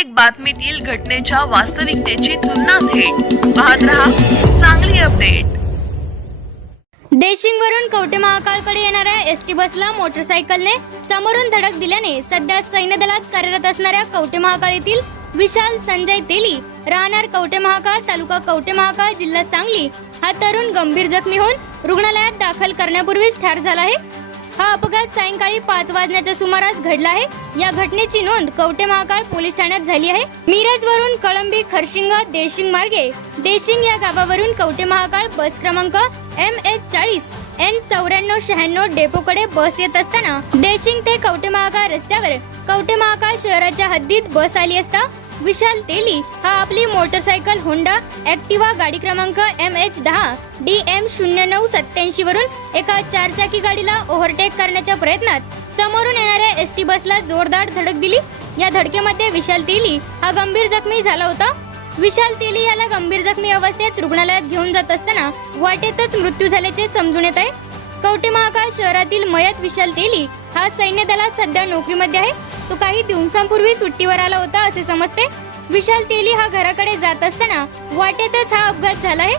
प्रत्येक बातमीतील घटनेच्या वास्तविकतेची तुलना थेट पाहत रहा सांगली अपडेट। देशिंगवरून कवठे महाकाळकडे येणाऱ्या एसटी बसला मोटरसायकलने समोरून धडक दिल्याने सध्या सैन्य दलात कार्यरत असणाऱ्या कवठे महाकाळ येथील विशाल संजय तेली राहणार कवठे महाकाळ तालुका कवठे महाकाळ जिल्हा सांगली हा तरुण गंभीर जखमी होऊन रुग्णालयात दाखल करण्यापूर्वीच ठार झाला आहे। हा अपघात सायंकाळी 5 वाजण्याच्या सुमारास घडला आहे। या घटनेची नोंद कवठे महाकाळ पोलीस ठाण्यात झाली आहे। मिरजवरून कळंबी खरशिंग देशिंग मार्गे देशिंग या गावावरून कवठे महाकाळ बस क्रमांक MH40 N9496 डेपोकडे बस येत असताना देशिंग ते कवठे महाकाळ रस्त्यावर कवठे महाकाळ शहराच्या हद्दीत बस आली असता विशाल तेली हा आपली मोटरसायकल होंडा ऍक्टिवा गाडी क्रमांक MH10 DM0987 वरून एका 4 चाकी गाडीला ओव्हरटेक करण्याच्या प्रयत्नात समोरून येणाऱ्या एसटी बसला जोरदार धडक दिली। या धडकेमध्ये विशाल तेली हा गंभीर जखमी झाला होता। विशाल तेली याला गंभीर जखमी अवस्थेत रुग्णालयात घेऊन जात असताना वाटेतच मृत्यू झाल्याचे समजून येत आहे। कवठे महाकाळ शहरातील मयत विशाल तेली हा सैन्य दलात सध्या नोकरीमध्ये आहे। तो काही दिवसांपूर्वी सुट्टीवर आला होता असे समजते। विशाल तेली हा घराकडे जात असताना वाटेतच हा अपघात झाला आहे।